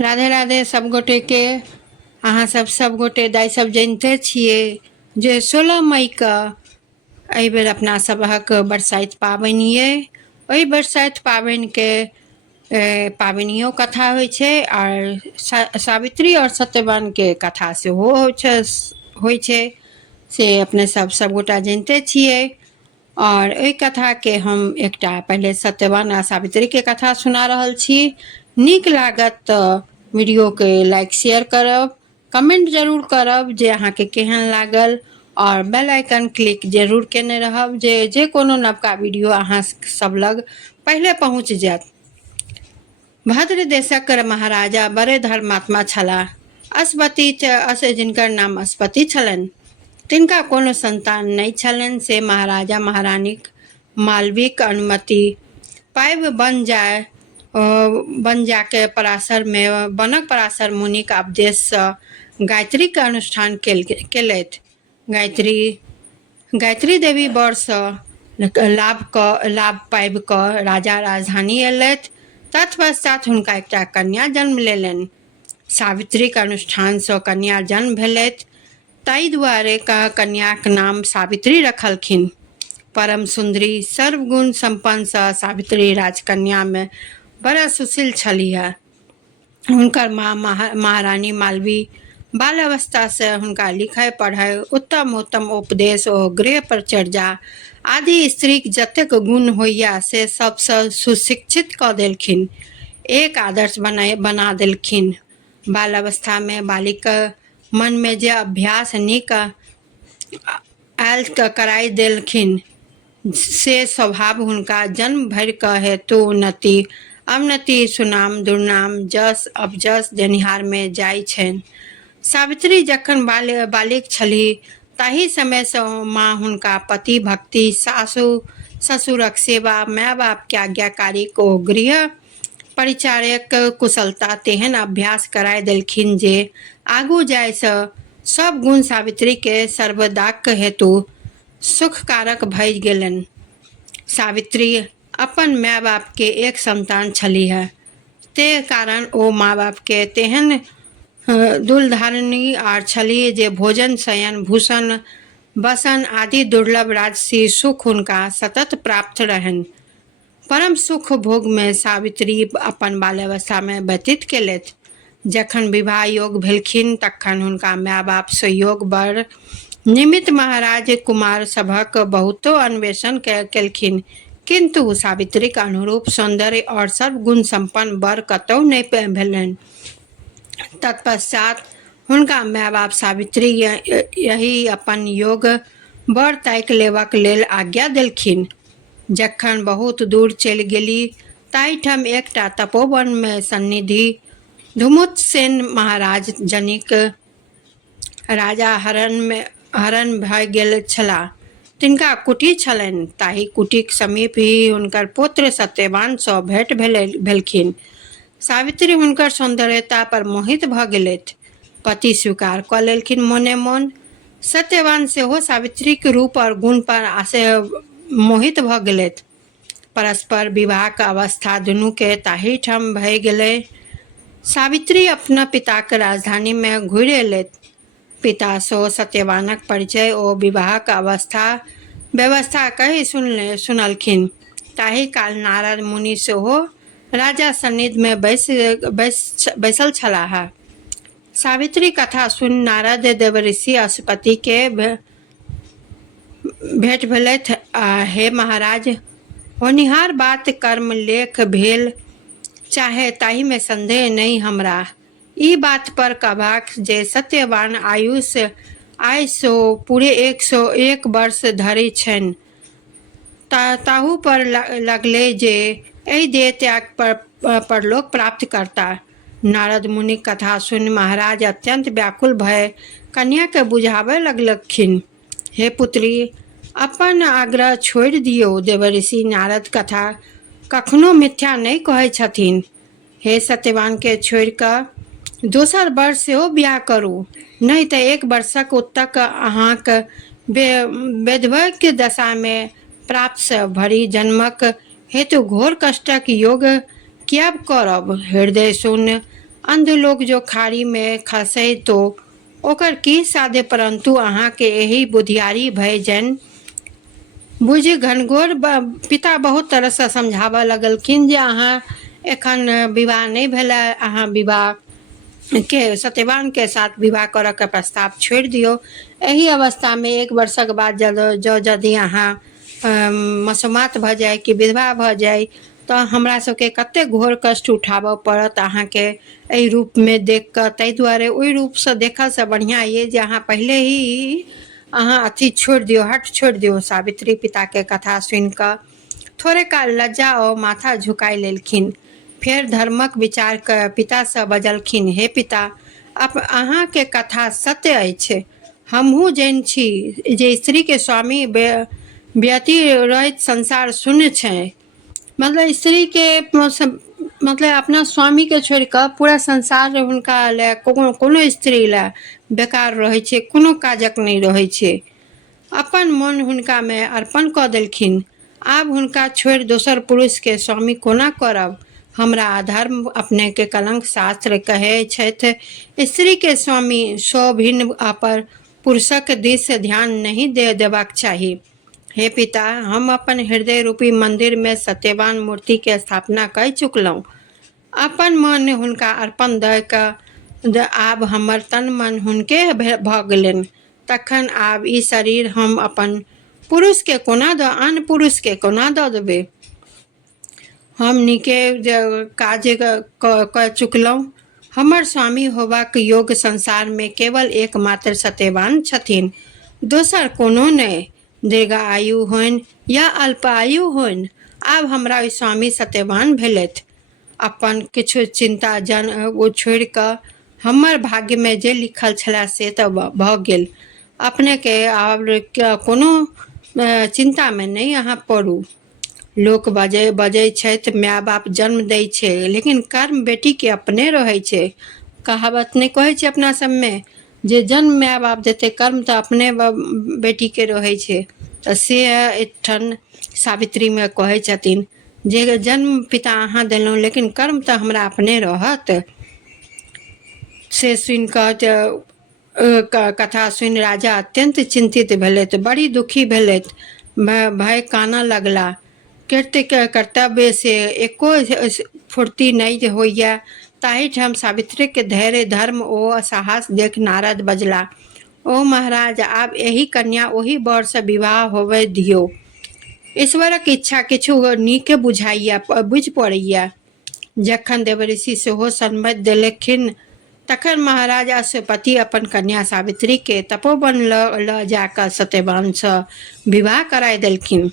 राधे राधे सब गोटे के। अहाँ सब गोटे दाइ सब जानते छिए जे 16 मई के एहि बेर अपना सबहक बरसाइत पाबनि ये। ओहि बरसाइत पाबनि के पाबनियो कथा होइ छै और सावित्री और सत्यवान के कथा सेहो होइ छै से अपने सब गोटा जानते छिए। और एहि कथा के हम एकटा पहले सत्यवान आ सावित्री के कथा सुना रहल छी। नीक लागत तऽ वीडियो के लाइक शेयर करब, कमेंट जरूर करब जे अहाँके केहन लागल, और बेल आइकन क्लिक जरूर केने रहब जे कोनो नवका वीडियो अहाँ सब लग पहले पहुँच जायत। भद्र देशक महाराजा बड़े धर्मात्मा छलाह। जिनकर नाम अस्पति छलनि, तिनका कोनो संतान नहीं छलनि। से महाराजा महारानीक मालवीक अनुमति पाबि बन जाके पराशर में बनक पराशर मुनिक उपदेश से गायत्री के अनुष्ठान केलथि। गायत्री देवी बर से लाभ पाबि कऽ राजा राजधानी अयलथि। तत्पश्चात हुनका एकटा कन्या जन्म लेलनि। सावित्री के अनुष्ठान से कन्या जन्म भेलथि, ताहि दुआरे कन्याक नाम सावित्री रखलखिन। परम सुंदरी सर्वगुण संपन्न सँ सावित्री राजकन्या में बड़ा सुशील छलीह। हुनकर माँ महारानी मालवी बाल अवस्था से हुनका लिखय पढ़य, उत्तम उपदेश ओ गृह परिचर्या आदि स्त्रीक जतेक गुण होइया से सबसँ सुशिक्षित कऽ देलखिन, एक आदर्श बना देलखिन। बाल अवस्था में बालिक मन में जे अभ्यास नीक आयल कराय देलखिन, से स्वभाव हुनका जन्म भरि के हेतु उन्नति अवनति, सुनाम दुर्नाम, जस अपजस देनिहार में जाइ छनि। सावित्री जखन बालिक छलीह ताहि समय से माँ हुनका पति भक्ति, सासु ससुरक सेवा, माय बाप के आज्ञाकारी को गृह परिचारक कुशलता तेहन अभ्यास कराय देलखिन जे आगू जाय से सब गुण सावित्री के सर्वदाक हेतु सुखकारक भय गेलनि। सावित्री अपन माय बाप के एक संतान छलीह, ते कारण ओ माँ बाप के तेहन दुलधारणी आर छलीह जे भोजन शयन भूषण बसन आदि दुर्लभ राजसी सुख हुनका सतत प्राप्त रहनि। परम सुख भोग में सावित्री अपन बाल्यावस्था में व्यतीत केलथि। जखन विवाह योग भेलखिन तखन हुनका माय बाप सहयोग बर निमित्त महाराज कुमार सभक बहुतो अन्वेषण केलखिन, किंतु सावित्री के अनुरूप सौंदर्य और सर्वगुण संपन्न वर कतौ नहीं भेलनि। तत्पश्चात हुनका माय बाप सावित्री यही अपन योग वर ताकि लेबाक लेल आज्ञा देलखिन। जखन बहुत दूर चलि गेली ताहिठाम एकटा तपोवन में सन्निधि धुमुतसेन महाराज जनिक राजा हरण भऽ गेल छलाह। तिनका कुटी छलनि, ताहि कुटीक समीप ही हुनकर पुत्र सत्यवान सँ भेंट भेलखिन। सावित्री हुनकर सौंदर्यता पर मोहित भऽ गेलथि, पति स्वीकार कऽ लेलखिन मोने मोन। सत्यवान सेहो सावित्री के रूप और गुण पर आशे मोहित भऽ गेलथि। परस्पर विवाह के अवस्था दुनू के ताहि ठाम भऽ गेलै। सावित्री अपना पिता के राजधानी में घुरि एलथि। पिता सो सत्यवानक परिचय ओ विवाहक व्यवस्था कहि सुनलखिन। ताहि काल नारद मुनि सेहो राजा सन्निधि में बैसल छलाह। सावित्री कथा सुन नारद देव ऋषि अस्पति के भेंट भेलथि। हे महाराज, होनिहार बात कर्म लेख भेल चाहे ताहि में संदेह नहीं हमरा। ई बात पर कहबाक जे सत्यवान आयुष आइ सो पूरे 101 वर्ष धरि छनि, ताहू पर लगले जे एहि देह त्याग पर परलोक प्राप्त करता। नारद मुनि कथा सुन महाराज अत्यंत व्याकुल भय कन्या के बुझाबे लगलखिन। हे पुत्री, अपन आग्रह छोड़ि दियौ। देवऋषि नारद कथा कखनो मिथ्या नहीं कहै छथिन। हे सत्यवान के छोड़ि कऽ दोसर वर्ष सेहो बियाह करू, नहीं तऽ 1 वर्षक उत्तक अहाँक वैधव्य दशा में प्राप्त से भरी जन्मक हेतु घोर कष्टक योग किया करब। हृदय शून्य अंध लोग जो खाड़ी में खसे तो ओकर की साधे, परंतु अहाँ के यही बुधियारी भय जन बुझि घनघोर पिता बहुत तरह से समझाबऽ लगलखिन जे अहाँ एखन विवाह नहीं भेला, अहाँ विवाह के सत्यवान के साथ विवाह करऽ के प्रस्ताव छोड़ि दियौ। एही अवस्था में 1 वर्षक बाद यदि अहाँ मसमात भऽ जाए कि विधवा भऽ जाए तो हमरा सबके कते घोर कष्ट उठाबऽ पड़त अहाँके एहि रूप में देख कऽ। ताहि दुआरे ओहि रूप से देखऽ से बढ़िया ये जे अहाँ पहले ही अहाँ अथी छोड़ दियो, हट छोड़ दियो। सावित्री पिता के कथा सुनि कऽ थोड़े काल लज्जा और माथा झुकाई लेलखिन, फेर धर्मक विचार कर पिता से बजलखिन, हे पिता, अब अहाँ के कथा सत्य अछि। हमहूँ जैन छी जे स्त्री के स्वामी व्यति रहित संसार शून्य छै। मतलब स्त्री के मतलब अपना स्वामी के छोड़ कऽ पूरा संसार हुनका ले कोनो स्त्री ले बेकार रहे छै, कोनो काजक नहीं रहे छै। अपन मन हुनका में अर्पण कऽ देलखिन। आब हुनका छोड़ दोसर पुरुष के स्वामी कोना करब? हमरा अधर्म अपने के कलंक। शास्त्र कहे छथि स्त्री के स्वामी सो भिन्न अपर पुरुषक दिस ध्यान नहीं देबाक चाही। हे पिता, हम अपन हृदय रूपी मंदिर में सत्यवान मूर्ति के स्थापना कर चुकलहुँ। अपन मन हुनका अर्पण दऽ कऽ आब हमर तन मन हुनके भऽ गेलनि। तखन आब ई शरीर हम अपन पुरुष के कोना आन पुरुष के कोना दऽ देबै? हम नीके काज कऽ चुकलहुँ। हमर स्वामी होबाक योग संसार में केवल एकमात्र सत्यवान छथिन, दोसर कोनो नहीं। दीर्घ आयु होइन या अल्प आयु होइन, आब हमरा स्वामी सत्यवान भेलथि। अपन किछु चिंता जन ओ छोड़ कऽ हमर भाग्य में जे लिखल छला से तऽ भऽ गेल। अपने के आब कोनो चिंता में नहीं अहाँ पड़ू। लोक बजै छथि माय बाप जन्म दै छै लेकिन कर्म बेटी के अपने रहै छै। कहावत नहीं कहै छै अपना सब में जे जन्म माय बाप देते, कर्म तो अपने बेटी के रहै छै। तो से एठन सावित्री में कहै छथिन जे जन्म पिता अहाँ देलहुँ लेकिन कर्म तो हमरा अपने रहत। से सुनि कऽ कथा सुनि राजा अत्यंत चिंतित भेलथि, बड़ी दुखी भेलथि। भय कानऽ लगला। कर्तव्य से एको फुर्ती नहीं होइया। ताहि ठाम सावित्री के धैर्य धर्म ओ साहस देख नारद बजला, ओ महाराज, आब एही कन्या ओही वर से विवाह होबे दियो। ईश्वरक इच्छा किछु नीके बुझ पड़ैया। जखन देवऋषि सेहो सम्मति देलखिन तखन महाराज अश्वपति अपन कन्या सावित्री के तपोवन ल जाकर सत्यवान से विवाह कराय देलखिन।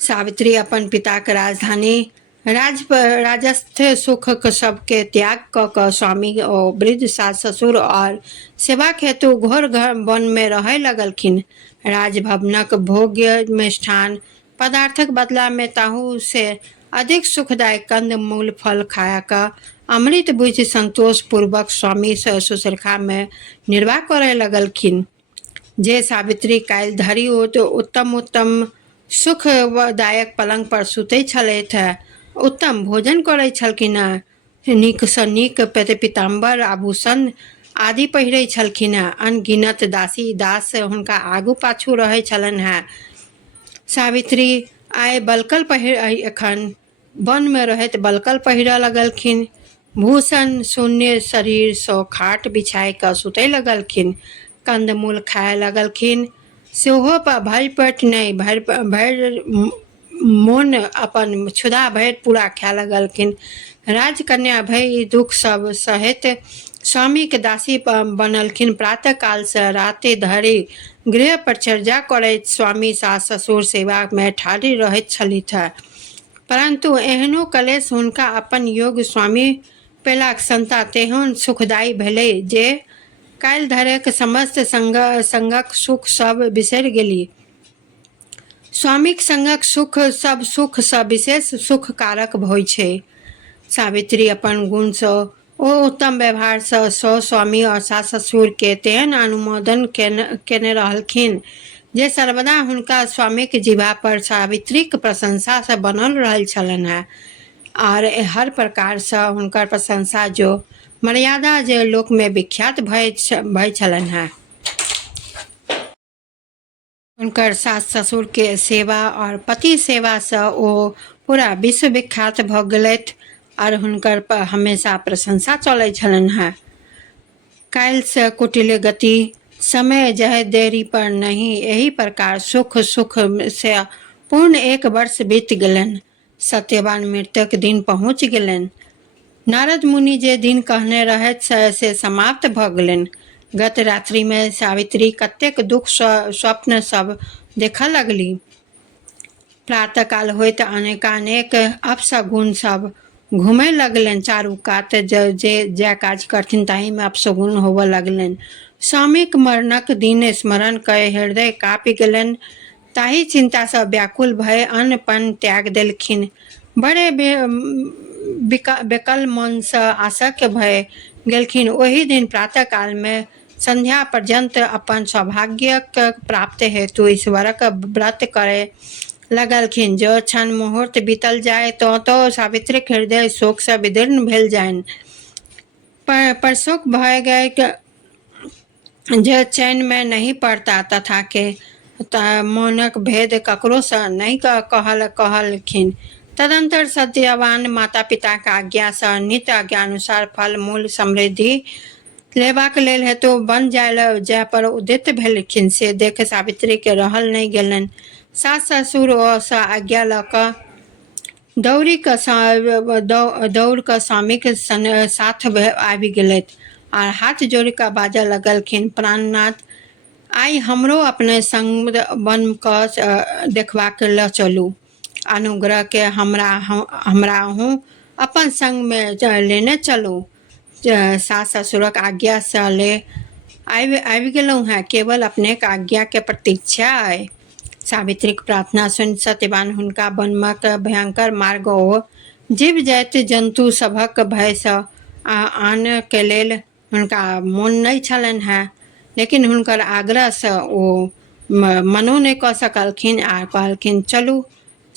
सावित्री अपन पिता के राजधानी राजस्थ सुख सबके त्याग कऽ स्वामी और वृद्ध सास ससुर और सेवा हेतु घोर वन में रहे लगलखिन। राजभवनक भोग्य मिष्ठान पदार्थक बदला में ताहू से अधिक सुखदायक कंद मूल फल खाया का अमृत बुझि संतोष पूर्वक स्वामी से सुश्रूषा में निर्वाह करे लगलखिन। जे सावित्री काल्हि धरि उत्तम सुखदायक पलंग पर सुतै छलथि, उत्तम भोजन करै छलखिन, नीक सँ नीक पीताम्बर आभूषण आदि पहिरै छलखिन, अनगिनत दासी दास हुनका आगू पाछू रहै छलनि हैं। सावित्री आइ बलकल एखन वन में रहैत बलकल पहिरऽ लगलखिन। भूषण शून्य शरीर सँ खाट बिछाय कऽ सुतै लगलखिन, कंदमूल खाय लगलखिन, सेहो भरि पेट नहीं भरि मोन अपन क्षुधा भरि पूरा खाय लगलखिन। राजकन्या भय दुख सब सहित स्वामी के दासी बनलखिन। प्रातः काल से राति धरि गृह परिचर्या करैत स्वामी सास ससुर सेवा में ठाढ़ी रहैत छलीह, परंतु एहनो कलेश हुनका अपन योग स्वामी पेलाक संता तेहन सुखदायी भेलै जे काल्हि धरिक समस्त संगक सुख सब बिसरि गेली। स्वामीक संगक सुख सब सुख सँ विशेष सुख कारक होइ छै। सावित्री अपन गुण सँ ओ उत्तम व्यवहार सँ स्वामी और सास ससुर के तेहन अनुमोदन केने रहलखिन जे सर्वदा हुनका स्वामीक जिह्वा पर सावित्रीक प्रशंसा से बनल रहल छलनि हैं। और हर प्रकार से हुनकर प्रशंसा जो मर्यादा जे लोक में विख्यात भय छलनि हैं। हुनकर सास ससुर के सेवा और पति सेवा से ओ पूरा विश्व विख्यात भऽ गेलथि और हुनकर हमेशा प्रशंसा चलै छलनि हैं। काल्हि से कुटिल गति समय जह देरी पर नहीं, यही प्रकार सुख सुख से पूर्ण 1 वर्ष बीत गेलनि। सत्यवान मृत्यक दिन पहुँच गेलनि। नारद मुनि जे दिन कहने रहथि से समाप्त भऽ गेलनि। गत रात्रि में सावित्री कतेक दुख स्वप्न सब देखऽ लगली। प्रातः काल होइत अनेकानेक अपशगुन सब घूमे लगलनि चारू कात। जे काज करथिन ताही में अपशगुन होबऽ लगलनि। स्वामीक मरणक दिन स्मरण कय हृदय काँपि गेलनि। ताही चिंता से व्याकुल भय अन्न पान त्याग देलखिन। बड़े बेकल मन से आसक्त भय गेलखिन। ओही दिन प्रातः काल में संध्या पर्यंत अपन सौभाग्यक प्राप्त हेतु ईश्वरक व्रत करे लगलखिन। जो क्षण मुहूर्त बीतल जाए तो सावित्रीक हृदय शोक से विदीर्ण भेल जानि। पर शोक भय गए जे चैन में नहीं पड़ता तथा के मौनक भेद ककरो से नहीं कहलखिन। तदंतर सत्यवान माता पिता का आज्ञा से नित आज्ञानुसार फल मूल समृद्धि लेबाक लेल हेतु बन जाय पर उद्यत भेलखिन। से देख सावित्री के रहल नहीं गेलनि। सास ससुर से आज्ञा ल क दौड़ क स्वामी के साथ आबि गेलथि और हाथ जोड़ क बाजऽ लगलखिन, प्राणनाथ आई हमरो अपने संग बन क देखबाक ल चलू। अनुग्रह के हमरा हूँ अपन संग में लेने चलू। सास ससुरक आज्ञा से ले आबि गेलहुँ हैं, केवल अपने के आज्ञा के प्रतीक्षा है। सावित्रीक प्रार्थना सुनि सत्यवान हुनका बनमक भयंकर मार्ग ओ जीव जैत जंतु सभक भय से आन के लेल हुनका मोन नहीं छलनि हैं। लेकिन हुनकर आग्रह से ओ मनो नहीं कऽ सकलखिन आ कहलखिन, चलू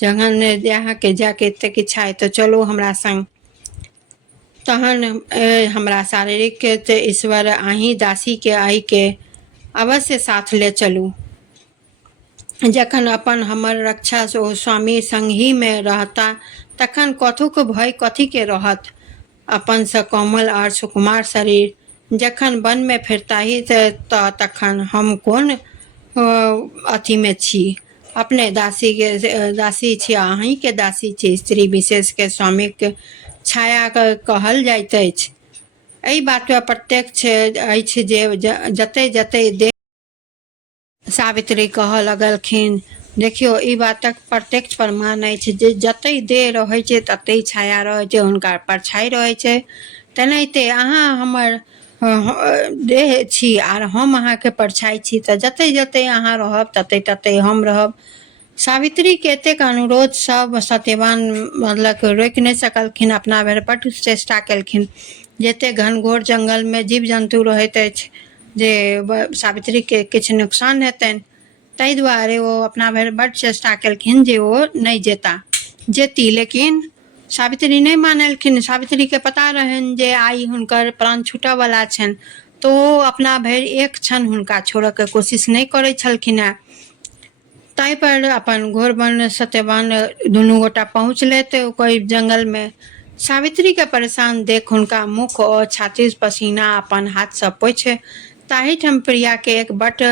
जखन यहाँ के जाके एतेक इच्छा है तो चलू हमरा संग। तहन हमरा शारीरिक के ईश्वर अहीं दासी के आई के अवश्य साथ ले चलू। जखन अपन हमर रक्षा ओ स्वामी संग ही में रहता तखन कथुक भय कथी के रहत। अपन से कोमल और सुकुमार शरीर जखन वन में फिरता ही तखन हम कौन अथी में छी। अपने दासी छी, अहीं के दासी छी। स्त्री विशेष के स्वामी के छाया कहल जाइत अछि। एहि बात पर प्रत्यक्ष अछि जे जते जते दे सावित्री कहऽ लगलखिन, देखियो ई बातक प्रत्यक्ष प्रमाण अछि जे जते देह रहै छै तते छाया रहै छै, हुनका परछाई रहै छै। तेनाहिते अहाँ हमर देह छी आर हम अहाँ के परछाई छी, तऽ जते जते अहाँ रहब तते तते हम रहब। सावित्री के एतेक अनुरोध सब सत्यवान मतलब रोकि नहीं सकलखिन। अपना भरि बड्ड चेष्टा केलखिन। जते घनघोर जंगल में जीव जंतु रहैत अछि जे सावित्री के किछु नुकसान हेतनि, ताहि दुआरे वो अपना भरि बड्ड चेष्टा केलखिन जे वो नहीं जेती। लेकिन सावित्री नहीं मानलखिन। सावित्री के पता रहनि जे आई हुनकर प्राण छूटऽ वाला छनि, तो अपना भरि एक क्षण हुनका छोड़ऽ के कोशिश नहीं करै छलखिन हैं। ताहि पर अपन घोर वन सत्यवान दुनू गोटा पहुँचलथि कोई जंगल में। सावित्री के परेशान देख हुनका मुख और छाती पसीना अपन हाथ से पोछि ताही ठम प्रिया के एक बट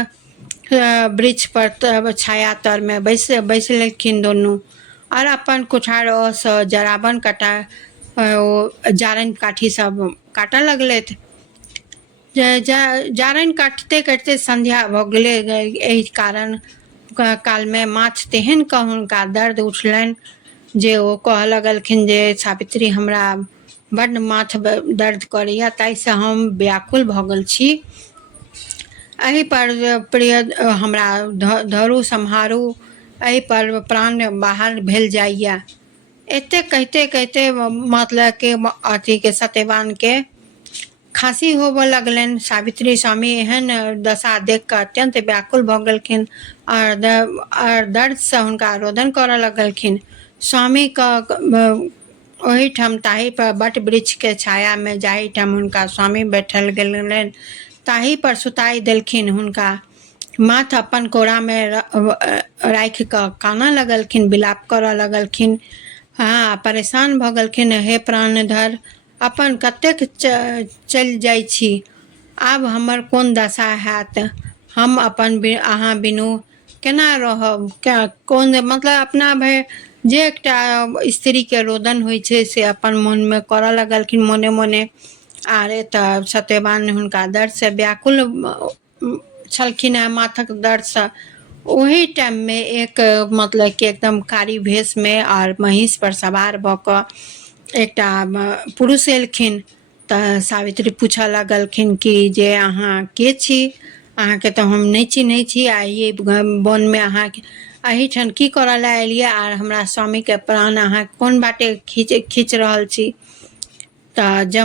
वृक्ष पर छाया तर में बैसलखिन दोनों और अपन कुठार से जरावन जारनि काठी सब काटऽ लगलथि। जारनि काटते काटते संध्या भऽ गेलै। एहि कारण काल में माथ तेहन कऽ हुनका दर्द उठलनि जे ओ कहऽ लगलखिन जे सावित्री हमरा बड्ड माथ दर्द करैया, ताहि से हम व्याकुल भऽ गेल छी। एहि पर प्रिय हमरा धरू सम्हारू, एहि पर प्राण बाहर भेल जाइया। एते कहते कहते मतलब के अथी के सत्यवान के खांसी होबऽ लगलनि। सावित्री स्वामी एहन दशा देख कऽ अत्यंत व्याकुल भऽ गेलखिन और दर्द से हुनका रोदन करऽ लगलखिन। स्वामी का ओही ठाम ताही पर बट वृक्ष के छाया में जाही ठाम हुनका स्वामी बैठल गेलनि, ताही पर सुताई देलखिन हुनका। माथ अपन कोरा में राखि कऽ कानऽ लगलखिन, विलाप करऽ लगलखिन। हाँ, परेशान भऽ गेलखिन। हे प्राणधर, अपन कतेक चलि जाइ छी, आब हमर कोन दशा हैत। हम अपन अहाँ बिनु केना रहब। कोन मतलब अपना भरि जे एकटा स्त्रीके रोदन होइ छै से अपन मोनमे करऽ लगलखिन मोने मोने। आर एतऽ सत्यवान हुनका दर्दसँ व्याकुल छलखिन हेँ, माथक दर्दसँ। ओही टाइममे एक मतलब कि एकदम कारी भेषमे और महिष पर सवार भऽ कऽ एकटा पुरुष एलखिन। तऽ सावित्री पूछऽ लगलखिन कि जे अहाँ के छी, अहाँके तऽ हम नहि चिन्है छी, आ ई वनमे अहाँ एहिठाम की करऽ लए एलियै, आर हमरा स्वामीके प्राण अहाँ कोन बाटे खींच रहल छी। तऽ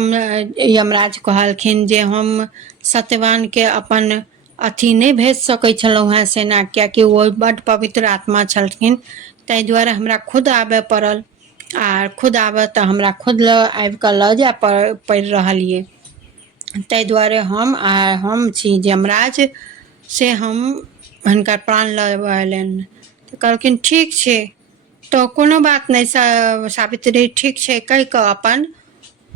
यमराज कहलखिन जे हम सत्यवानके अपन अथी नहि भेज सकै छलहुँ हेँ सेना, कियाकि ओ बड्ड पवित्र आत्मा छलखिन, ताहि दुआरे हमरा खुद आबय पड़ल। आर खुद आबऽ तऽ हमरा खुद आबि कऽ लऽ जाय पड़ि रहल ये। ताहि दुआरे हम छी यमराज, से हम हुनकर प्राण लेबऽ एलनि। तऽ कहलखिन ठीक छै, तऽ कोनो बात नहि सावित्री, ठीक छै कहि कऽ अपन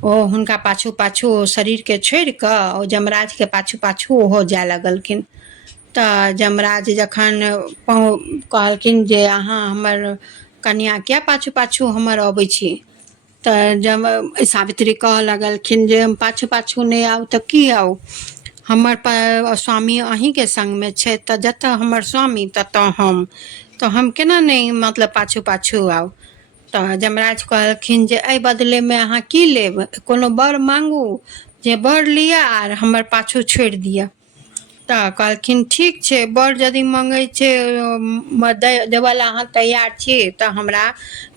ओ हुनका पाछू पाछू शरीरके छोड़ि कऽ ओ यमराजके पाछू पाछू ओहो जाय लगलखिन। तऽ यमराज जखन कहलखिन जे अहाँ हमर कन्या किया पाछू पाछू हमर अबै छी, तऽ जब सावित्री कहऽ लगलखिन जे हम पाछू पाछू नहि आउ तऽ की आउ, हमर स्वामी अहींके संगमे छै, तऽ जतऽ हमर स्वामी ततऽ हम, तऽ हम केना नहि मतलब पाछू पाछू आउ। तऽ यमराज कहलखिन जे एहि बदलेमे अहाँ की लेब, कोनो वर मांगू, जे वर लिअ आर हमर पाछू छोड़ि दिअ। तऽ कहलखिन ठीक छै, वर यदि मङ्गै छै देवऽ लए अहाँ तैयार छी, तऽ हमरा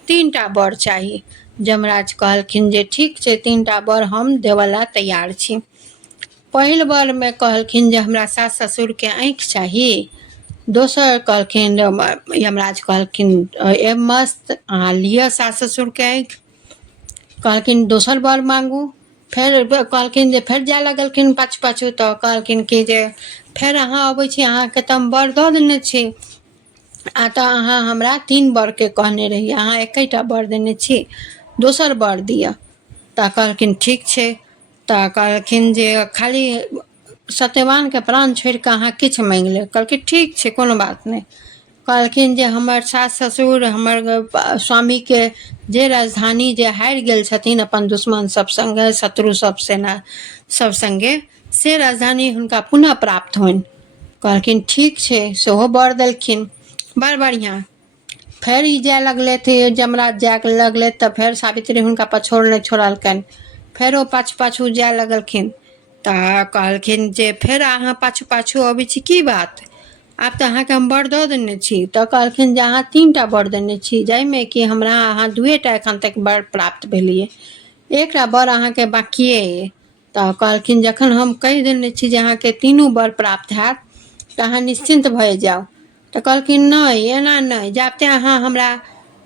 3टा वर चाही। यमराज कहलखिन जे ठीक छै, 3टा वर हम देवऽ लए तैयार छी। पहिल वरमे कहलखिन जे हमरा सास ससुरके आँखि चाही। दोसर कहलखिन, यमराज कहलखिन ए मस्त, अहाँ लिअ सास ससुरके आँखि। कहलखिन दोसर वर मांगू। फेर कहलखिन जे फेर जाय लगलखिन पाछू पाछू, तऽ कहलखिन कि जे फेर अहाँ अबै छी, अहाँके तऽ हम वर दऽ देने छी, आ तऽ अहाँ हमरा 3 वरके कहने रहिए, अहाँ एकेटा वर देने छी, दोसर वर दिअ। तऽ कहलखिन ठीक छै। तऽ कहलखिन जे खाली सत्यवानके प्राण छोड़ि कऽ अहाँ किछु मांगि लेब। कहलखिन ठीक छै, कोनो बात नहि। कहलखिन जे हमर सास ससुर हमर स्वामीके जे राजधानी जे हारि गेल छथिन अपन दुश्मन सब संगे, शत्रु सब सेना सब संगे, से राजधानी हुनका पुनः प्राप्त होनि। कहलखिन ठीक छै, सेहो वर देलखिन, बड़ बढ़िआँ। फेर ई जाय लगलथि, यमराज जाय लगलथि, तऽ फेर सावित्री हुनका पछोड़ नहि छोड़लकनि, फेरो पाछू पाछू जाय लगलखिन। तऽ कहलखिन जे फेर अहाँ पाछू पाछू अबै छी, की बात, आब तऽ अहाँके हम वर दऽ देने छी। तऽ कहलखिन जे अहाँ 3टा वर देने छी, जाहिमे कि हमरा अहाँ 2टा एखन तक वर प्राप्त भेलिए, एकटा वर अहाँके बाकिए अइ। तऽ कहलखिन जखन हम कहि देने छी जे अहाँके 3 वर प्राप्त हैत, तऽ अहाँ निश्चिन्त भऽ जाउ। तऽ कहलखिन नहि, एना नहि, जाबते अहाँ हमरा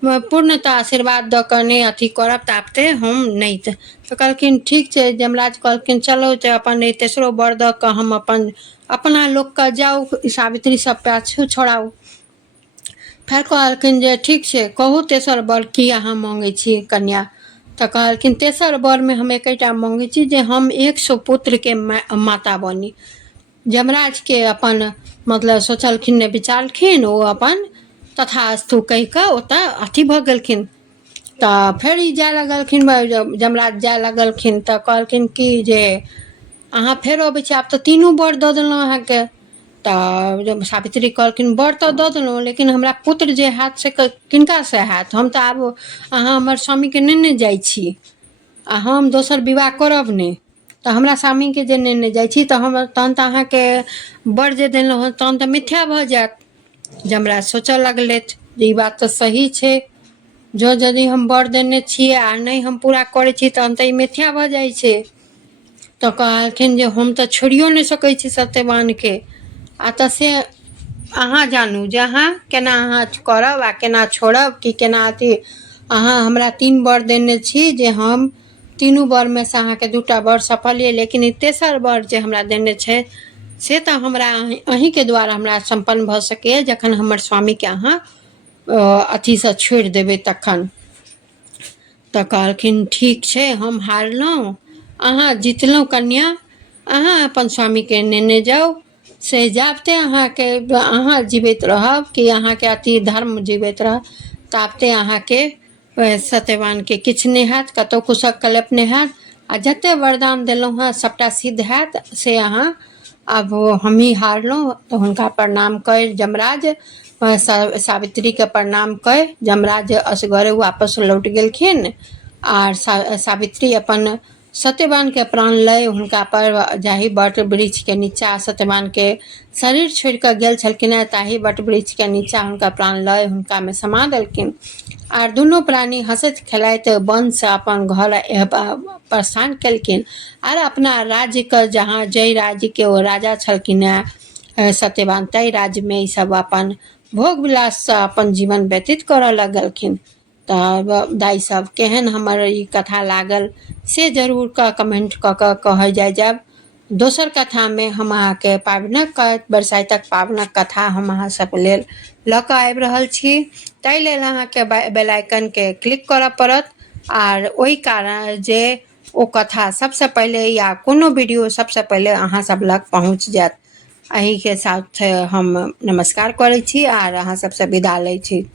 पूर्णतः आशीर्वाद दऽ कऽ नहि अथी करब, ताबते हम नहि। तऽ कहलखिन ठीक छै। यमराज कहलखिन चलो, जे अपन तेसरो वर दऽ कऽ हम अपना लोकके जाउ, सावित्री सब पाछू छोड़ाउ। फेर कहलखिन जे ठीक छै, कहू तेसर वर की अहाँ मांगै छी कन्या। तऽ कहलखिन तेसर वरमे हम एकेटा मांगै छी, जे हम 100 पुत्रके माता बनी। यमराजके अपन मतलब सोचलखिन ने विचारलखिन, ओ अपन तथास्तु कहि कऽ ओतऽ अथी भऽ गेलखिन। तऽ फेर ई जाय लगलखिन, यमराज जाय लगलखिन, तऽ कहलखिन कि जे अहाँ फेर अबै छी, आब तऽ 3 वर दऽ देलहुँ अहाँके। तऽ सावित्री कहलखिन वर तऽ दऽ देलहुँ, लेकिन हमरा पुत्र जे हैत से किनकासँ हैत, हम तऽ आब अहाँ हमर स्वामीके नेने जाइ छी, आ हम दोसर विवाह करब नहि। तऽ हमरा स्वामीके जे नेने जाइ छी, तऽ तहन तऽ अहाँके वर जे देलहुँ हँ तहन तऽ मिथ्या भऽ जायत। यमराज सोचऽ लगलथि जे ई बात तऽ सही छै, जो यदि हम वर देने छियै आ नहि हम पूरा करै छी, तहन तऽ ई मिथ्या भऽ जाइ छै। तऽ कहलखिन जे हम तऽ छोड़ियो नहि सकै छी सत्यवानके, आ तऽ से अहाँ जानू जे अहाँ केना अहाँ करब आ केना छोड़ब, कि केना अथी अहाँ हमरा 3 बर देने छी जे हम तीनू बरमे से अहाँके 2टा बर सफल ये, लेकिन ई तेसर बर जे हमरा देने छै से तऽ हमरा अहीँके द्वारा हमरा सम्पन्न भऽ सकैए जखन हमर स्वामीके अहाँ अथीसँ छोड़ि देबै तखन। तऽ कहलखिन ठीक छै हम हारलहुँ, अहाँ जितलहुँ कन्या, अहाँ अपन स्वामीके नेने जाउ, से जाबते अहाँ जीवित रहब कि अहाँके अति धर्म जीवित रहब ताबते अहाँके सत्यवानके किछु नहि हैत, कतहु कुशक कलप नहि हैत, आ जतेक वरदान देलहुँ हँ सभटा सिद्ध हैत से अहाँ। अब हमही हारलहुँ तऽ हुनका प्रणाम करि यमराज सावित्रीके प्रणाम करि यमराज असगरे वापस लौट गेलखिन। आर सावित्री अपन सत्यवानके प्राण लय हुनका पर जाहि वट वृक्षके नीचाँ सत्यवानके शरीर छोड़ि कऽ गेल छलखिन हेँ ताहि वट वृक्षके नीचाँ हुनका प्राण लय हुनकामे समा देलखिन। आर दुनू प्राणी हँसैत खेलाइत वनसँ अपन घर प्रस्थान केलखिन आर अपना राज्यके जहाँ जय राज्यके ओ राजा छलखिन हेँ सत्यवान ताहि राज्यमे ई सब अपन भोग विलाससँ अपन जीवन व्यतीत करऽ लगलखिन। तऽ दाइ सब केहन हमर ई कथा लागल से जरूर कमेंट कऽ कऽ कहल जायब। दोसर कथामे हम अहाँके पाबनिक बरसाइतक पाबनिक कथा हम अहाँ सब लेल लऽ कऽ आबि रहल छी। ताहि लेल अहाँके बेल आइकनके क्लिक करऽ पड़त आर ओहि कारण जे ओ कथा सबसँ पहिले या कोनो वीडियो सबसँ पहिले अहाँ सब लग पहुँच जायत। एहिके साथ हम नमस्कार करै छी आर अहाँ सबसँ विदा लै छी।